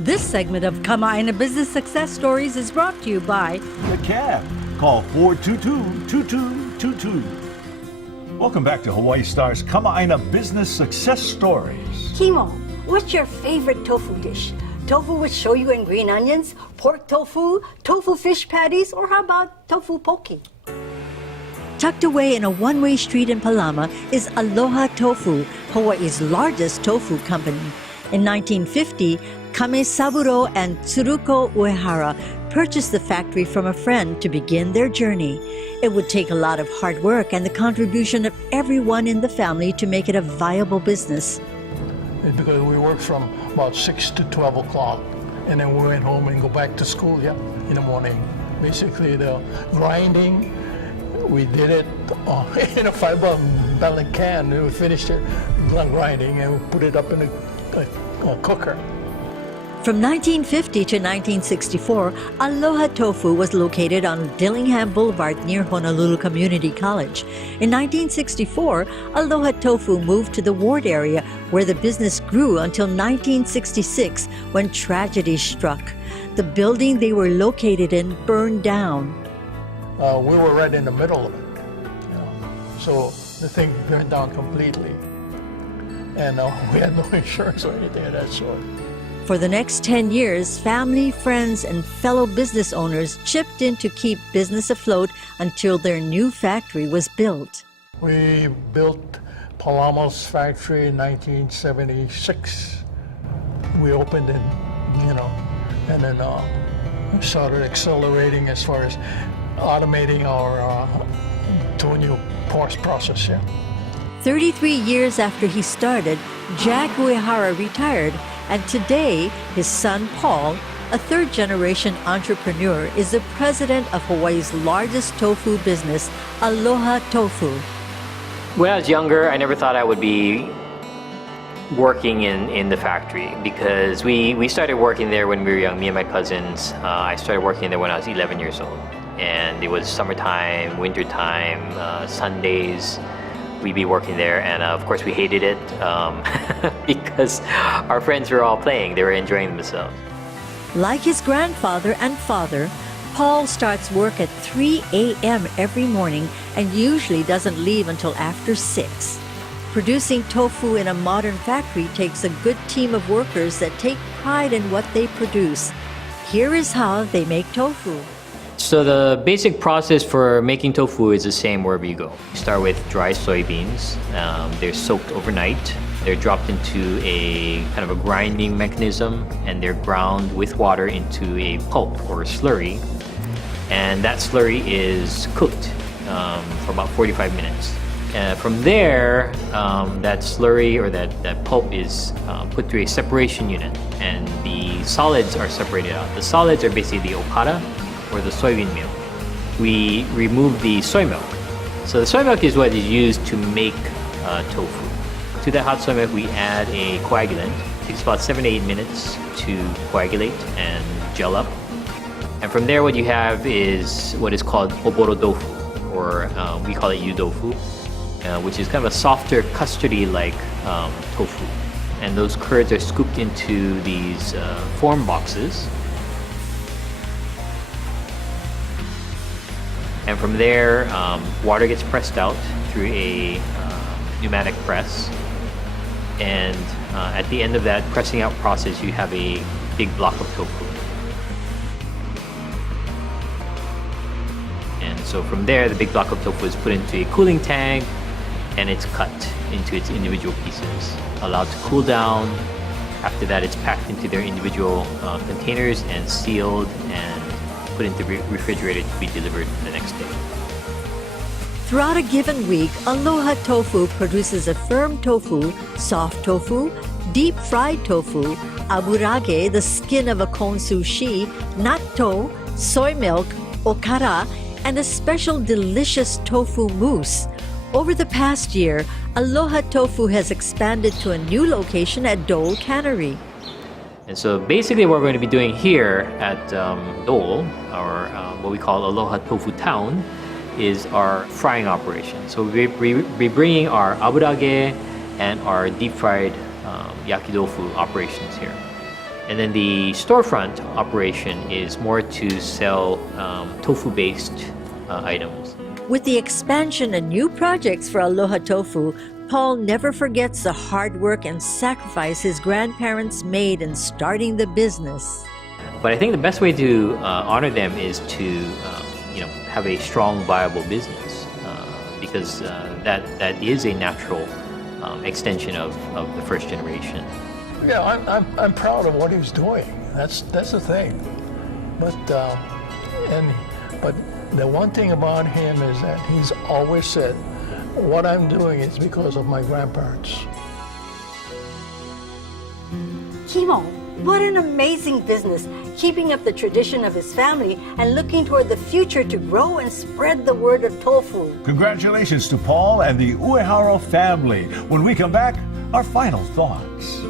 This segment of Kama'aina Business Success Stories is brought to you by The Cab. Call 422-2222. Welcome back to Hawaii Star's Kama'aina Business Success Stories. Kimo, what's your favorite tofu dish? Tofu with shoyu and green onions, pork tofu, tofu fish patties, or how about tofu poke? Tucked away in a one-way street in Palama is Aloha Tofu, Hawaii's largest tofu company. In 1950, Kame Saburo and Tsuruko Uehara purchased the factory from a friend to begin their journey. It would take a lot of hard work and the contribution of everyone in the family to make it a viable business. Because we worked from about 6 to 12 o'clock, and then we went home and go back to school, in the morning. Basically, the grinding, we did it in a 5-gallon can. We finished it grinding and we put it up in a cooker. From 1950 to 1964, Aloha Tofu was located on Dillingham Boulevard near Honolulu Community College. In 1964, Aloha Tofu moved to the Ward area where the business grew until 1966 when tragedy struck. The building they were located in burned down. We were right in the middle of it, so the thing burned down completely. And we had no insurance or anything of that sort. For the next 10 years, family, friends, and fellow business owners chipped in to keep business afloat until their new factory was built. We built Palama's factory in 1976. We opened it, and then started accelerating as far as automating our tofu process here. 33 years after he started, Jack Uehara retired, and today his son Paul, a third-generation entrepreneur, is the president of Hawaii's largest tofu business, Aloha Tofu. When I was younger, I never thought I would be working in the factory because we started working there when we were young, me and my cousins. I started working there when I was 11 years old. And it was summertime, wintertime, Sundays. We'd be working there, and of course we hated it because our friends were all playing. They were enjoying themselves. Like his grandfather and father, Paul starts work at 3 a.m. every morning and usually doesn't leave until after 6. Producing tofu in a modern factory takes a good team of workers that take pride in what they produce. Here is how they make tofu. So the basic process for making tofu is the same wherever you go. You start with dry soybeans. They're soaked overnight. They're dropped into a kind of a grinding mechanism, and they're ground with water into a pulp or a slurry. And that slurry is cooked for about 45 minutes. From there, that slurry or that pulp is put through a separation unit, and the solids are separated out. The solids are basically the okara, or the soybean meal. We remove the soy milk. So the soy milk is what is used to make tofu. To that hot soy milk, we add a coagulant. It takes about 7 to 8 minutes to coagulate and gel up. And from there, what you have is what is called oboro tofu, or we call it yu tofu, which is kind of a softer, custardy-like tofu. And those curds are scooped into these form boxes. And from there, water gets pressed out through a pneumatic press. And at the end of that pressing out process, you have a big block of tofu. And so from there, the big block of tofu is put into a cooling tank, and it's cut into its individual pieces, allowed to cool down. After that, it's packed into their individual containers and sealed and put into the refrigerator to be delivered the next day. Throughout a given week, Aloha Tofu produces a firm tofu, soft tofu, deep-fried tofu, aburage, the skin of a cone sushi, natto, soy milk, okara, and a special delicious tofu mousse. Over the past year, Aloha Tofu has expanded to a new location at Dole Cannery. And so basically what we're going to be doing here at Dole, or what we call Aloha Tofu Town, is our frying operation. So we'll be bringing our aburage and our deep-fried yakidofu operations here. And then the storefront operation is more to sell tofu-based items. With the expansion and new projects for Aloha Tofu, Paul never forgets the hard work and sacrifice his grandparents made in starting the business. But I think the best way to honor them is to have a strong, viable business because that is a natural extension of the first generation. Yeah, I'm proud of what he's doing. That's the thing. But the one thing about him is that he's always said, what I'm doing is because of my grandparents. Kimo, what an amazing business, keeping up the tradition of his family and looking toward the future to grow and spread the word of tofu. Congratulations to Paul and the Uehara family. When we come back, our final thoughts.